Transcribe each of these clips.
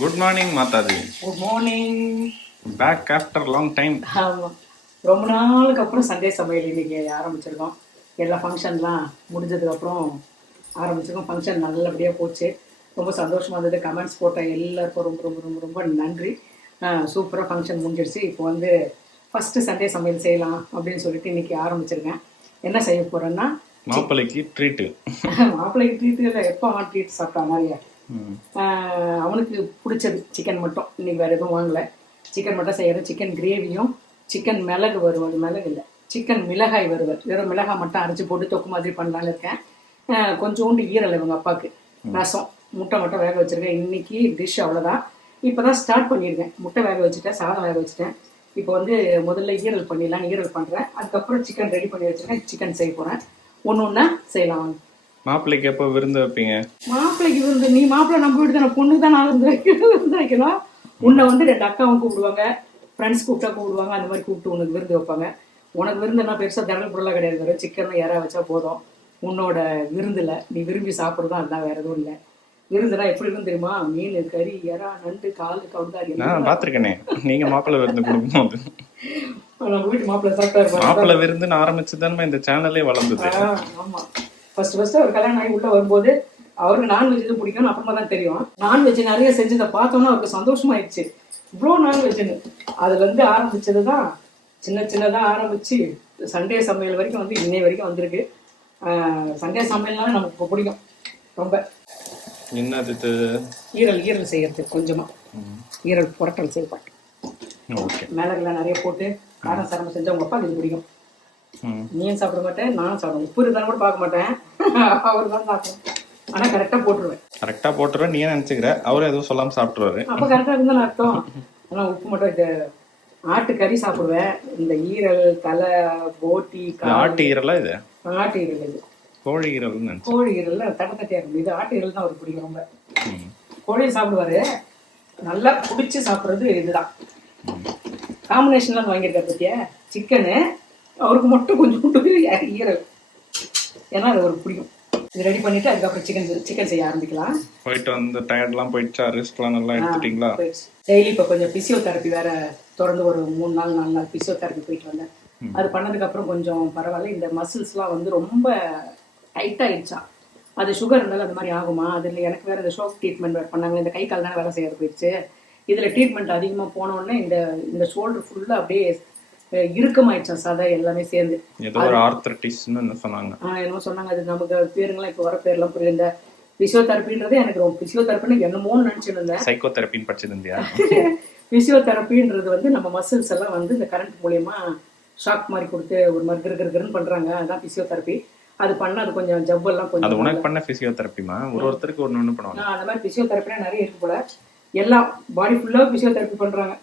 Good morning Mataji. Good morning. Back after long time. ஆமாம், ரொம்ப நாளுக்கு அப்புறம் சண்டே சமையல் இன்னைக்கு ஆரம்பிச்சிருக்கோம். எல்லா ஃபங்க்ஷன்லாம் முடிஞ்சதுக்கப்புறம் ஆரம்பிச்சிருக்கோம். ஃபங்க்ஷன் நல்லபடியாக போச்சு, ரொம்ப சந்தோஷமாக இருந்தது. கமெண்ட்ஸ் போட்ட எல்லாருக்கும் ரொம்ப ரொம்ப ரொம்ப ரொம்ப நன்றி. சூப்பராக ஃபங்க்ஷன் முடிஞ்சிடுச்சு. இப்போ வந்து ஃபஸ்ட்டு சண்டே சமையல் செய்யலாம் அப்படின்னு சொல்லிட்டு இன்னைக்கு ஆரம்பிச்சிருக்கேன். என்ன செய்ய போகிறேன்னா, மாப்பிள்ளைக்கு ட்ரீட்டு. மாப்பிள்ளைக்கு ட்ரீட்டு இல்லை, எப்போ அவன் ட்ரீட் சாப்பிட்டான் நிறைய. அவனுக்கு பிடிச்சது சிக்கன் மட்டும். இன்றைக்கி வேறு எதுவும் வாங்கலை, சிக்கன் மட்டும் செய்கிறேன். சிக்கன் கிரேவியும் சிக்கன் மிளகு வறுவல், மிளகு இல்லை சிக்கன் மிளகாய் வறுவல், வெறும் மிளகாய் மட்டும் அரைச்சி போட்டு தொக்கு மாதிரி பண்ணலான்னு இருக்கேன். கொஞ்சோண்டு ஈரல் இவங்க அப்பாவுக்கு, ரசம், முட்டை மட்டும் வேக வச்சுருக்கேன். இன்றைக்கி டிஷ் அவ்வளோதான். இப்போ தான் ஸ்டார்ட் பண்ணியிருக்கேன். முட்டை வேக வச்சுட்டேன், சாதம் வேக வச்சுட்டேன். இப்போ வந்து முதல்ல ஈரல் பண்ணிடலாம், ஈரல் பண்ணுறேன். அதுக்கப்புறம் சிக்கன் ரெடி பண்ணி வச்சுருக்கேன், சிக்கன் செய்ய போகிறேன். ஒன்று ஒன்றா செய்யலாம். மாப்பிள்ளைக்கு எப்போ விருந்து வைப்பீங்க? மாப்பிள்ளைக்கு விருந்து நீ மாப்பிள்ளை நம்ம வீட்டு தானே, பொண்ணுக்கு தான் நான் விருந்து வைக்கணும். உன்னை வந்து 2 அக்காவும் கூப்பிடுவாங்க, ஃப்ரெண்ட்ஸ் கூப்பிட்டா கூப்பிடுவாங்க, அந்த மாதிரி கூப்பிட்டு உனக்கு விருந்து வைப்பாங்க. உனக்கு விருந்துன்னா பெருசாக திரள் பொருளாக கிடையாது, சிக்கன் யாராவது வச்சா போதும். உன்னோட விருந்தில் நீ விரும்பி சாப்பிட்றதும் அதுதான், வேறு எதுவும் இல்லை. விருந்துனா எப்படி இருக்கும் தெரியுமா? மீன், கறி, இறா, நண்டு, கால், கவுதாரி. நான் பார்த்துருக்கேனே, நீங்கள் மாப்பிள்ளை விருந்து கொடுக்கும்போது. நம்ம வீட்டு மாப்பிள்ளை சாப்பிட்டா மாப்பிள்ளை விருந்துன்னு ஆரம்பிச்சு தானே இந்த சேனலே வளர்ந்தது. ஆமாம், ஃபர்ஸ்ட் அவர் கல்யாணம் ஆகி உள்ள வரும்போது அவருக்கு நான்வெஜ் இது பிடிக்கும்னு அப்புறமா தான் தெரியும். நான்வெஜ் நிறைய செஞ்சதை பார்த்தோன்னா அவருக்கு சந்தோஷமாயிடுச்சு, இவ்வளோ நான்வெஜ்ஜுன்னு. அதுலேருந்து ஆரம்பிச்சது தான், சின்னதாக ஆரம்பிச்சு சண்டே சமையல் வரைக்கும் வந்து இன்னை வரைக்கும் வந்திருக்கு. சண்டே சமையல்னால நமக்கு இப்போ பிடிக்கும் ரொம்ப. என்னது? ஈரல் செய்யறது, கொஞ்சமாக ஈரல் புரட்டல் செய்வாங்க. மிளகுலாம் நிறைய போட்டு காரம் சாரமாக செஞ்சால் உங்கள் அப்பா இது பிடிக்கும். நீயும் சாப்பிட மாட்டேன், நானும் சாப்பிடுவேன். உப்பு இருந்தாலும் கூட பார்க்க மாட்டேன், அவர் தான் சாப்பிடுவேன். ஆனால் கரெக்டாக போட்டுருவேன். நீ நினச்சிக்கிற, அவரும் எதுவும் சொல்லாமல் சாப்பிட்ருவாரு. அப்போ கரெக்டாக இருந்தாலும் அர்த்தம். ஆனால் உப்பு மட்டும். இந்த ஆட்டுக்கறி சாப்பிடுவேன், இந்த ஈரல், தலை, போட்டி. ஆட்டு ஈரலா இது? ஆட்டு ஈரல் இது. கோழி ஈரல்? கோழி ஈரல் தட்டத்தட்டியாக இருக்கும். இது ஆட்டு ஈரல் தான் அவருக்கு பிடிக்கும் ரொம்ப. கோழியை சாப்பிடுவாரு, நல்லா பிடிச்சி சாப்பிட்றது இதுதான். காம்பினேஷன்லாம் வாங்கியிருக்காரு பற்றியா, சிக்கனு அவருக்கு மட்டும் கொஞ்சம் ஈரல், ஏன்னா அது அவருக்கு பிடிக்கும். இது ரெடி பண்ணிட்டு அதுக்கப்புறம் சிக்கன் செய்ய ஆரம்பிக்கலாம். போயிட்டு வந்து டயர்ட்லாம் போயிடுச்சா? ரெஸ்ட்லாம் நல்லா எடுத்துட்டீங்களா? டெய்லி இப்போ கொஞ்சம் பிசியோதெரப்பி வேற தொடர்ந்து ஒரு 3 நாள் 4 நாள் பிசியோதெரப்பி போயிட்டு வந்தேன். அது பண்ணதுக்கப்புறம் கொஞ்சம் பரவாயில்ல. இந்த மசில்ஸ்லாம் வந்து ரொம்ப டைட் ஆயிடுச்சா, அது சுகர் இருந்தாலும் அந்த மாதிரி ஆகுமா? அதில் எனக்கு வேறு இந்த ஷோக் ட்ரீட்மெண்ட் வேறு பண்ணாங்க. இந்த கை கால் தானே வேலை செய்யறது போயிடுச்சு. இதில் ட்ரீட்மெண்ட் அதிகமாக போனோடனே இந்த ஷோல்டர் ஃபுல்லாக அப்படியே இறுக்கமாயிடுச்சா, சதை எல்லாமே சேர்ந்து. ஏதோ ஒரு ஆர்த்ரைட்டிஸ்னு என்ன சொன்னாங்க. என்னமோ சொன்னாங்க. அது நமக்கு பேருங்களாம் இப்போ வர பேர்லாம் புரியல. இந்த பிசியோதெரப்பின்றதே எனக்கு ரொம்ப, பிசியோதெரப்பின்னு என்னமோன்னு நினச்சிட்டு இருந்தேன். சைக்கோதெரப்பின்னு படிச்சிருந்தியா? பிசியோதெரப்பின்றது வந்து நம்ம மசில்ஸ் எல்லாம் வந்து இந்த கரண்ட் மூலயமா ஷாக் மாதிரி கொடுத்து ஒரு மாதிரி கிருன்னு பண்ணுறாங்க, அதுதான் பிசியோதெரப்பி. அது பண்ண அது கொஞ்சம் ஜவ்வெல்லாம் கொஞ்சம். அது உனக்கு பண்ண பிசியோதெரப்பிமா? ஒருத்தருக்கு ஒன்று பண்ணுவாங்க. அந்த மாதிரி பிசியோதெரப்பினா நிறைய இருக்கு போல. எல்லாம் பாடி ஃபுல்லாக பிசியோதெரப்பி பண்ணுறாங்க.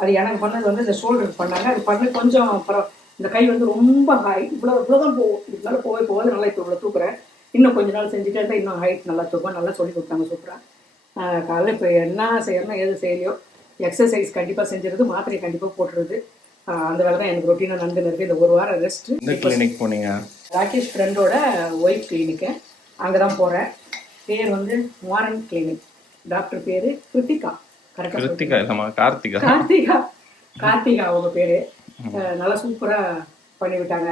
அது எனக்கு பண்ணது வந்து இந்த ஷோல்டர் பண்ணாங்க. அது பண்ண கொஞ்சம் அப்புறம் இந்த கை வந்து ரொம்ப ஹை, இவ்வளோதான் போகும், இதனால போவது நல்லா. இப்போ இவ்வளோ தூக்குறேன், இன்னும் கொஞ்ச நாள் செஞ்சுட்டே இருந்தால் இன்னும் ஹைட் நல்லா தூக்கும். நல்லா சொல்லி கொடுத்தாங்க சூப்பராக. காலையில் இப்போ என்ன செய்யணும் எது செய்யலையோ, எக்ஸசைஸ் கண்டிப்பாக செஞ்சுருது, மாத்திரையை கண்டிப்பாக போட்டுருது. அந்த வேலை தான் எனக்கு ரொட்டீனாக நடந்துன்னு இருக்குது. இந்த ஒரு வாரம் ரெஸ்ட். கிளினிக் போனீங்க? ராகேஷ் ஃப்ரெண்டோட ஒய்ஃப் கிளினிக்கு, அங்கே தான் போகிறேன். பேர் வந்து மாரன் கிளினிக். டாக்டர் பேர் கிருத்திகா. கார்த்திகா அவங்க பேரு. நல்லா சூப்பரா பண்ணிவிட்டாங்க,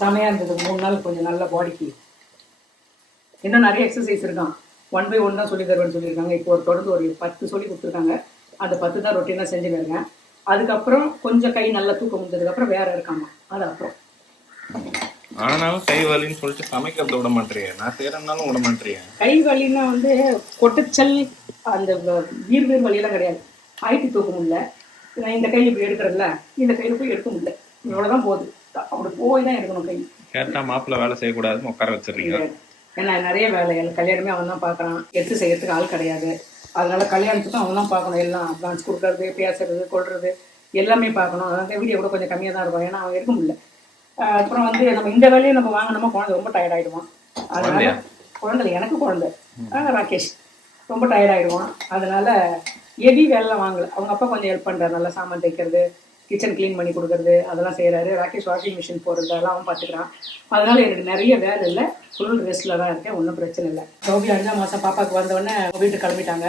செமையா இருந்தது. 3 நாள் கொஞ்சம் நல்ல பாடிக்கு. இன்னும் நிறைய எக்ஸசைஸ் இருக்கான், 1 by 1 தான் சொல்லி தருவேன்னு சொல்லியிருக்காங்க. இப்போ தொடர்ந்து ஒரு 10 சொல்லி கொடுத்துருக்காங்க. அந்த 10 தான் ரொட்டீனாக செஞ்சுன்னு இருக்கேன். அதுக்கப்புறம் கொஞ்சம் கை நல்லா தூக்க முடிஞ்சதுக்கப்புறம் வேற இருக்காமா, அது அப்புறம். ஆனாலும் கை வலின்னு சொல்லிட்டு சமைக்கிறத விட மாட்டேறிய, நான் செய்யறதுனாலும் விட மாட்டேறிய. கை வலின்னா வந்து கொட்டச்சல், அந்த வீர் வலியெல்லாம் கிடையாது. ஆயிட்டு தூக்க முடியல. நான் இந்த கையில் இப்படி எடுக்கிறதுல, இந்த கையில் போய் எடுக்க முடியல, இவ்வளோதான் போகுது. அப்படி போய் தான் எடுக்கணும் கை. கேட்டா மாப்பிள்ளை வேலை செய்யக்கூடாதுன்னு உட்கார வச்சிருக்கீங்க. ஏன்னா நிறைய வேலை, கல்யாணமே அவன் தான் பார்க்குறான், எடுத்து செய்யறதுக்கு ஆள் கிடையாது. அதனால கல்யாணத்துக்கும் அவன் தான் பார்க்கணும். எல்லாம் அட்வான்ஸ் கொடுக்கறது, பேசுறது, கொள்றது எல்லாமே பார்க்கணும். அதனால வீடியோ கூட கொஞ்சம் கம்மியாக தான் இருக்கும், ஏன்னா அவன் எடுக்க முடியல. அப்புறம் வந்து நம்ம இந்த வேலையை நம்ம வாங்கினோமா, குழந்தை ரொம்ப டயர்ட் ஆகிடுவான். அதனால குழந்தை எனக்கு குழந்தை ராகேஷ் ரொம்ப டயர்ட் ஆகிடுவான். அதனால ஹெவி வேலைலாம் வாங்கலை. அவங்க அப்பா கொஞ்சம் ஹெல்ப் பண்ணுறாரு, நல்லா சாமான் தைக்கிறது, கிச்சன் க்ளீன் பண்ணி கொடுக்குறது, அதெல்லாம் செய்கிறாரு. ராகேஷ் வாஷிங் மிஷின் போடுறது அதெல்லாம் அவன் பார்த்துக்கிறான். அதனால எனக்கு நிறைய வேலை இல்லை, ஃபுல் ரெஸ்ட்டில் தான் இருக்கேன், ஒன்றும் பிரச்சனை இல்லை. சௌபி 5ஆம் மாதம் பாப்பாவுக்கு வந்தோடனே வீட்டுக்கு கிளம்பிட்டாங்க.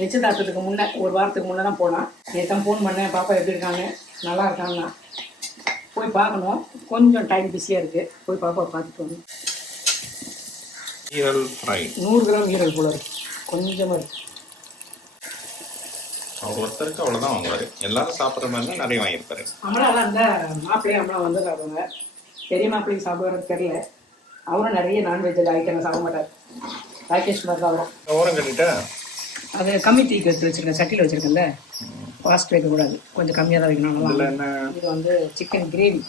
நிச்சயதார்த்தத்துக்கு முன்னே ஒரு வாரத்துக்கு முன்னே தான் போனான். நேற்று தான் ஃபோன் பண்ணேன், பாப்பா எப்படி இருக்காங்க, நல்லா இருக்காங்கன்னா. போய் பார்க்கணும், கொஞ்சம் டைம் பிஸியாக இருக்குது. போய் பாப்பா பார்த்துட்டு வரணும். ஈரல் ஃப்ரை 100 கிராம் ஈரல் போல இருக்கு, கொஞ்சமாக இருக்கு. அவர் ஒருத்தருக்கு அவ்வளோதான் வாங்குவார், எல்லாரும் சாப்பிட்ற மாதிரி தான் நிறைய வாங்கியிருப்பாரு. அம்மளாலாம் இருந்தால் மாப்பிள்ளையும் அம்மளா வந்து சாப்பிடுவாங்க. பெரிய மாப்பிள்ளையும் சாப்பிடுறது தெரியல. அவரும் நிறைய நான்வெஜ் ஐட்டம் சாப்பிட மாட்டார். ராகேஷ் மாதிரி தான் வரும். ஓரம் கட்டிட்டா அது கம்மி தீக்கு எடுத்து வச்சுருக்கேன், சட்டியில் வச்சுருக்கேன்ல, ஃபாஸ்ட் வைக்கக்கூடாது, கொஞ்சம் கம்மியாக தான் வைக்கணும். இதில் நல்லா என்ன இது வந்து சிக்கன் கிரேவி.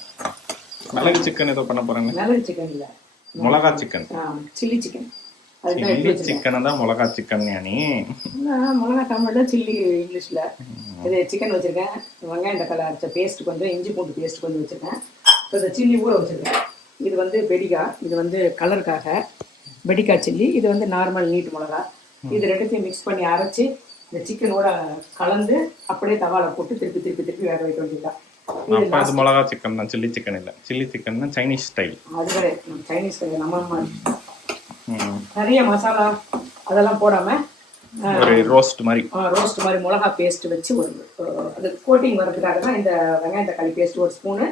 மிளகு சிக்கன் ஏதோ பண்ண போகிறாங்க. மிளகு சிக்கன் இல்லை, மிளகா சிக்கன், சில்லி சிக்கன். அதுதான் எடுத்து சில்லி வச்சுருக்கேன். சிக்கனை தான் மிளகா சிக்கன் நீ. மிளகா தமிழில் சில்லி இங்கிலீஷில். இது சிக்கன் வச்சுருக்கேன், வெங்காயம் தக்காளி அரைச்ச பேஸ்ட்டு கொஞ்சம், இஞ்சி பூண்டு பேஸ்ட் கொஞ்சம் வச்சுருக்கேன். இப்போ இந்த சில்லி ஊற வச்சுருக்கேன். இது வந்து பெடிகா, இது வந்து கலருக்காக பெடிகா சில்லி. இது வந்து நார்மல் நீட் மிளகா. இது ரெண்டுத்தையும் மிக்ஸ் பண்ணி அரைச்சி இந்த சிக்கனோட கலந்து அப்படியே தவால போட்டு திருப்பி திருப்பி திருப்பி வேக வைக்க வேண்டியதுதான். அப்போ அது மிளகா சிக்கன் தான், சில்லி சிக்கன் இல்லை. சில்லி சிக்கன் தான் சைனீஸ் ஸ்டைல். அது வேற சைனீஸ் நம்ம மாதிரி நிறைய மசாலா அதெல்லாம் போடாமல் ஒரு ரோஸ்ட் மாதிரி மிளகா பேஸ்ட் வச்சு ஒரு அது கோட்டிங் வரதுக்காக தான் இந்த வெங்காயம் தக்காளி பேஸ்ட் ஒரு ஸ்பூனு,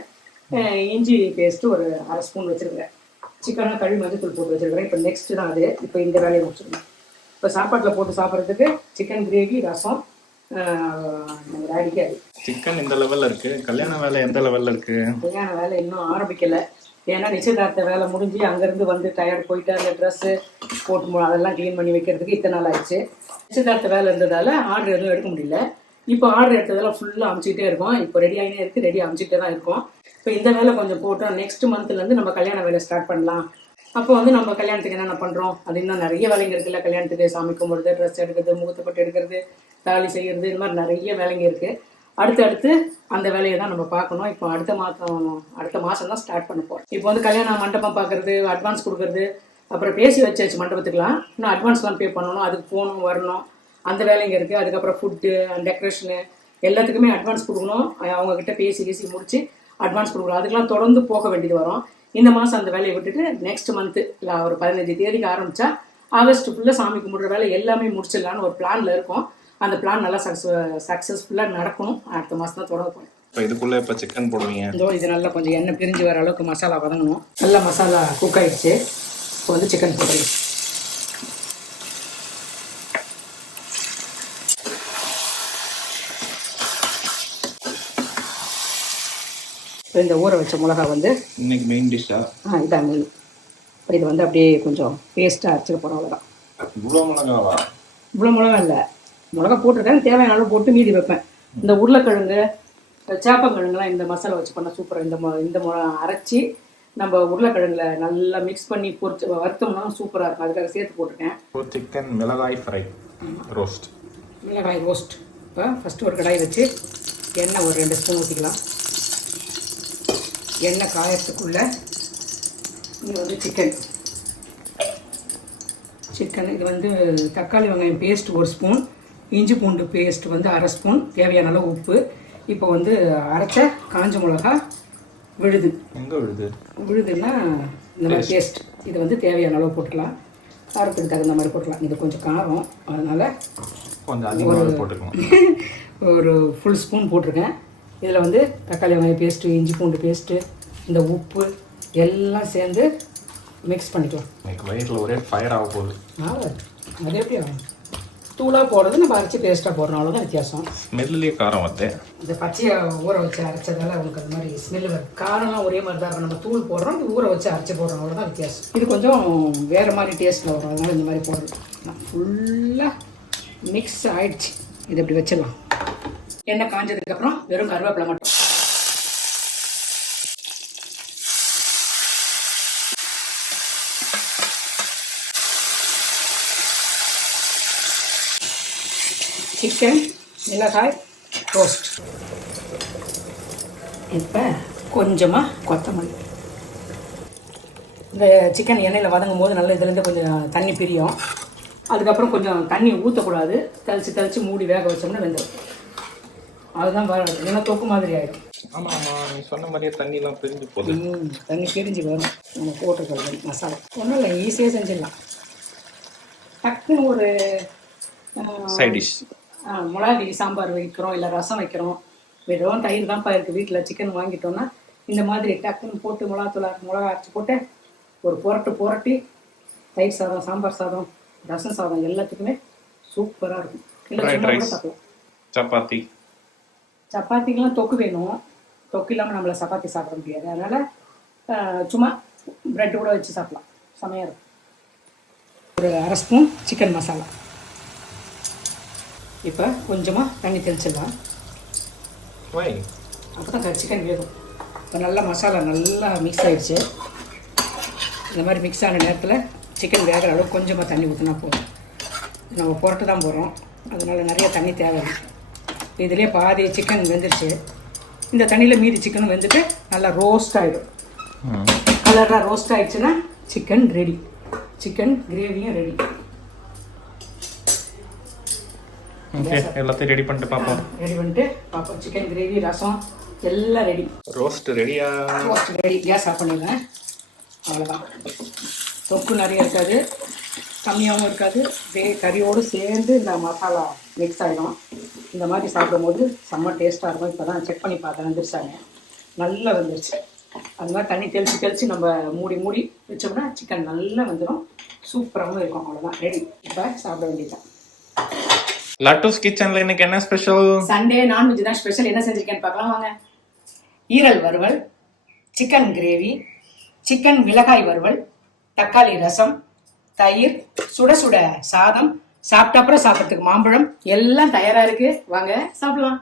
இஞ்சி பேஸ்ட்டு ஒரு அரை ஸ்பூன் வச்சுருக்கிறேன். சிக்கனும் கழுவி மஞ்சத்தூள் போட்டு வச்சுருக்கிறேன். இப்போ நெக்ஸ்ட்டு தான் அது. இப்போ இந்த வேலையை முடிச்சிருக்கேன். இப்போ சாப்பாட்டில் போட்டு சாப்பிட்றதுக்கு சிக்கன் கிரேவி, ரசம் அடிக்காது. சிக்கன் இந்த லெவலில் இருக்குது. கல்யாண வேலை எந்த லெவலில் இருக்குது? கல்யாண வேலை இன்னும் ஆரம்பிக்கலை. ஏன்னா நிச்சயதார்த்த வேலை முடிஞ்சு அங்கேருந்து வந்து டயர்ட் போயிட்டு அந்த ட்ரெஸ்ஸு போட்டு அதெல்லாம் க்ளீன் பண்ணி வைக்கிறதுக்கு இத்தனை நாள் ஆயிடுச்சு. நிச்சயதார்த்த வேலை இருந்ததால் ஆர்டர் எதுவும் எடுக்க முடியல. இப்போ ஆர்டர் எடுத்ததெல்லாம் ஃபுல்லாக அமைச்சிக்கிட்டே இருக்கோம். இப்போ ரெடி ஆகினே இருக்குது, ரெடி அமைச்சிக்கிட்டே தான் இருக்கும். இப்போ இந்த வேலை கொஞ்சம் போட்டோம். நெக்ஸ்ட் மந்த்லேருந்து நம்ம கல்யாண வேலை ஸ்டார்ட் பண்ணலாம். அப்போ வந்து நம்ம கல்யாணத்துக்கு என்னென்ன பண்ணுறோம், அது இன்னும் நிறைய வேலைங்க இருக்குல்ல. கல்யாணத்துக்கு சாமி கும்பிடுறது, ட்ரெஸ் எடுக்கிறது, முகூர்த்தப்பட்டு எடுக்கிறது, தாலி செய்கிறது, இந்த மாதிரி நிறைய வேலைங்க இருக்குது. அடுத்து அந்த வேலையை தான் நம்ம பார்க்கணும். இப்போ அடுத்த மாதம் தான் ஸ்டார்ட் பண்ண போகிறோம். இப்போ வந்து கல்யாண மண்டபம் பார்க்குறது, அட்வான்ஸ் கொடுக்குறது, அப்புறம் பேசி வச்சாச்சு மண்டபத்துக்குலாம். இன்னும் அட்வான்ஸ்லாம் பே பண்ணணும், அதுக்கு போகணும் வரணும், அந்த வேலைங்க இருக்குது. அதுக்கப்புறம் ஃபுட்டு, டெக்கரேஷனு எல்லாத்துக்குமே அட்வான்ஸ் கொடுக்கணும். அவங்கக்கிட்ட பேசி முடித்து அட்வான்ஸ் கொடுக்கணும். அதுக்கெலாம் தொடர்ந்து போக வேண்டியது வரும். இந்த மாதம் அந்த வேலையை விட்டுட்டு நெக்ஸ்ட் மந்த்து இல்லை ஒரு 15 தேதிக்கு ஆரம்பித்தா ஆகஸ்ட் ஃபுல்லாக சாமி கும்பிட்ற வேலை எல்லாமே முடிச்சிடலான்னு ஒரு பிளானில் இருக்கும். அந்த பிளான் நல்லா சக்ஸஸ்ஃபுல்லாக நடக்கணும். அடுத்த மாதம் தான் தொடங்க போகிறேன். இப்போ இதுக்குள்ளே இப்போ சிக்கன் போடுவீங்க. இது நல்லா கொஞ்சம் எண்ணெய் பிரிஞ்சு வர அளவுக்கு மசாலா வதங்கணும். நல்லா மசாலா குக் ஆகிடுச்சு. இப்போ வந்து சிக்கன் போடுறேன். இந்த ஊற வச்ச மிளகா வந்து இன்னைக்கு மெயின் டிஷ்ஷா? இதான் மெயின். இது வந்து அப்படியே கொஞ்சம் பேஸ்ட்டாக அரைச்சிட போகிறோம், அவ்வளோதான். இவ்வளோ மிளகாவா? இவ்வளோ மிளகா இல்லை, மிளகா போட்டிருக்கேன், தேவையான அளவு போட்டு மீதி வைப்பேன். இந்த உருளைக்கிழங்கு, சேப்பங்கிழங்குலாம் இந்த மசாலா வச்சு பண்ணால் சூப்பராக. இந்த அரைச்சி நம்ம உருளைக்கிழங்குல நல்லா மிக்ஸ் பண்ணி பொரிச்சு வறுத்தோம்னா சூப்பராக இருக்கும். அதுக்காக சேர்த்து போட்டிருக்கேன். சிக்கன் மிளகாய் ஃப்ரை ரோஸ்ட். மிளகாய் ரோஸ்ட். இப்போ ஃபஸ்ட்டு ஒரு கடாய் வச்சு எண்ணெய் ஒரு 2 ஸ்பூன் ஊற்றிக்கலாம். எண்ணெய் காயத்துக்குள்ளே இது வந்து சிக்கன் இது வந்து தக்காளி வெங்காயம் பேஸ்ட் 1 ஸ்பூன், இஞ்சி பூண்டு பேஸ்ட் வந்து அரை ஸ்பூன், தேவையான அளவு உப்பு. இப்போ வந்து அரைச்ச காஞ்ச மிளகா விழுது. எங்கே விழுதுன்னா இந்த மாதிரி பேஸ்ட். இது வந்து தேவையான அளவு போட்டுக்கலாம். காரத்துக்கு தகுந்த மாதிரி போட்டுக்கலாம். இது கொஞ்சம் காரம், அதனால் கொஞ்சம் அதிகமாக போட்டுக்கலாம். ஒரு ஃபுல் ஸ்பூன் போட்டிருக்கேன். இதில் வந்து தக்காளி வெங்காயம் பேஸ்ட்டு, இஞ்சி பூண்டு பேஸ்ட்டு, இந்த உப்பு எல்லாம் சேர்ந்து மிக்ஸ் பண்ணிக்கலாம். எனக்கு வயிற்றில் ஒரே ஃபயர் ஆக போகுது. அது எப்படி ஆகும்? தூளாக போடுறது நம்ம அரைச்சி பேஸ்ட்டாக போடுறோம், அவ்வளோதான் வித்தியாசம். ஸ்மெல்லே காரம் வந்து இந்த பச்சையை ஊற வச்சு அரைச்சதால அவங்களுக்கு அந்த மாதிரி ஸ்மெல் வருது. காரம்லாம் ஒரே மாதிரி தான் இருக்கும். நம்ம தூள் போடுறோம், இது ஊற வச்சு அரைச்சி போடுறோம், அவ்வளோதான் வித்தியாசம். இது கொஞ்சம் வேறு மாதிரி டேஸ்ட்டில் வரும், அதனால் இந்த மாதிரி போடுறது. ஃபுல்லாக மிக்ஸ் ஆகிடுச்சு. இது இப்படி வச்சிடலாம். எண்ணெய் காஞ்சதுக்கப்புறம் வெறும் கருவேப்பிலை மட்டும். சிக்கன் மிளகாய் ரோஸ்ட். இப்போ கொஞ்சமாக கொத்தமல்லி. இந்த சிக்கன் எண்ணெயில் வதங்கும் போது நல்லா இதுலேருந்து கொஞ்சம் தண்ணி பிரியும். அதுக்கப்புறம் கொஞ்சம் தண்ணி ஊற்றக்கூடாது, தெளித்து மூடி வேக வச்சோம்னா வெந்துடும். அதுதான் வர, ஏன்னா தொக்கு மாதிரி ஆகிடும். ஆமாம் நீ சொன்ன மாதிரியே தண்ணிலாம் பிரிஞ்சு போகுது. தண்ணி பிரிஞ்சு வரும் நம்ம போட்டுருக்கிறது மசாலா. ஒன்றும் இல்லை, ஈஸியாக செஞ்சிடலாம். டக்குன்னு ஒரு சைட் டிஷ். மிளகாய் சாம்பார் வைக்கிறோம், இல்லை ரசம் வைக்கிறோம். வெறும் தயிர் தான்ப்பா இருக்குது வீட்டில். சிக்கன் வாங்கிட்டோம்னா இந்த மாதிரி டக்குன்னு போட்டு மிளகா அரைச்சி போட்டு ஒரு புரட்டி தயிர் சாதம், சாம்பார் சாதம், ரசம் சாதம் எல்லாத்துக்குமே சூப்பராக இருக்கும். இல்லை சும்மா கூட சாப்பிடலாம். சப்பாத்தி சப்பாத்திக்கெலாம் தொக்கு வேணும். தொக்கு இல்லாமல் நம்மளை சப்பாத்தி சாப்பிட முடியாது. அதனால் சும்மா ப்ரெட்டு கூட வச்சு சாப்பிடலாம், செமையாக இருக்கும். ஒரு அரை ஸ்பூன் சிக்கன் மசாலா. இப்போ கொஞ்சமாக தண்ணி தெளிச்சிடலாம், அப்போ தான் சிக்கன் வேகும். இப்போ நல்லா மசாலா நல்லா மிக்ஸ் ஆகிடுச்சு. இந்த மாதிரி மிக்ஸ் ஆன நேரத்தில் சிக்கன் வேகிற அளவுக்கு கொஞ்சமாக தண்ணி ஊற்றினா போதும். நம்ம புரட்டு தான் போடுறோம், அதனால் நிறைய தண்ணி தேவையில்லை. இதுலேயே பாதி சிக்கன் வெந்துருச்சு. இந்த தண்ணியில் மீதி சிக்கனும் வெந்துட்டு நல்லா ரோஸ்ட் ஆகிடும். கலராக ரோஸ்ட் ஆகிடுச்சுன்னா சிக்கன் ரெடி. சிக்கன் கிரேவியும் ரெடி. எல்லாத்தையும் ரெடி பண்ணிட்டு பார்ப்போம். சிக்கன் கிரேவி, ரசம் எல்லாம் ரெடி. ரோஸ்ட் ரெடியா? Roast ready. கேஸ் ஆஃப் பண்ணிடுறேன். அவ்வளோதான். தொக்கு நிறைய இருக்காது, கம்மியாகவும் இருக்காது. கறியோடு சேர்ந்து இந்த மசாலா மிக்ஸ் ஆகிடும். இந்த மாதிரி சாப்பிடும்போது செம்ம டேஸ்ட்டாக இருக்கும். இப்போ தான் செக் பண்ணி பார்த்தேன், வந்துருச்சாங்க. நல்லா வந்துருச்சு. அது மாதிரி தண்ணி தெளித்து நம்ம மூடி வச்சோம்னா சிக்கன் நல்லா வந்துடும். சூப்பராகவும் இருக்கும். அவ்வளோதான், ரெடி. இப்போ சாப்பிட வேண்டியதுதான். லட்டூஸ் கிச்சன்ல இன்னைக்கு என்ன ஸ்பெஷல்? சண்டே நான்வெஜ் தான் ஸ்பெஷல். என்ன செஞ்சிருக்கேன்னு பார்க்கலாம் வாங்க. ஈரல் வறுவல், சிக்கன் கிரேவி, சிக்கன் மிளகாய் வறுவல், தக்காளி ரசம், தயிர், சுட சுட சாதம், சாப்பிட்ட அப்புறம் சாப்பிட்றதுக்கு மாம்பழம் எல்லாம் தயாரா இருக்கு. வாங்க சாப்பிடலாம்.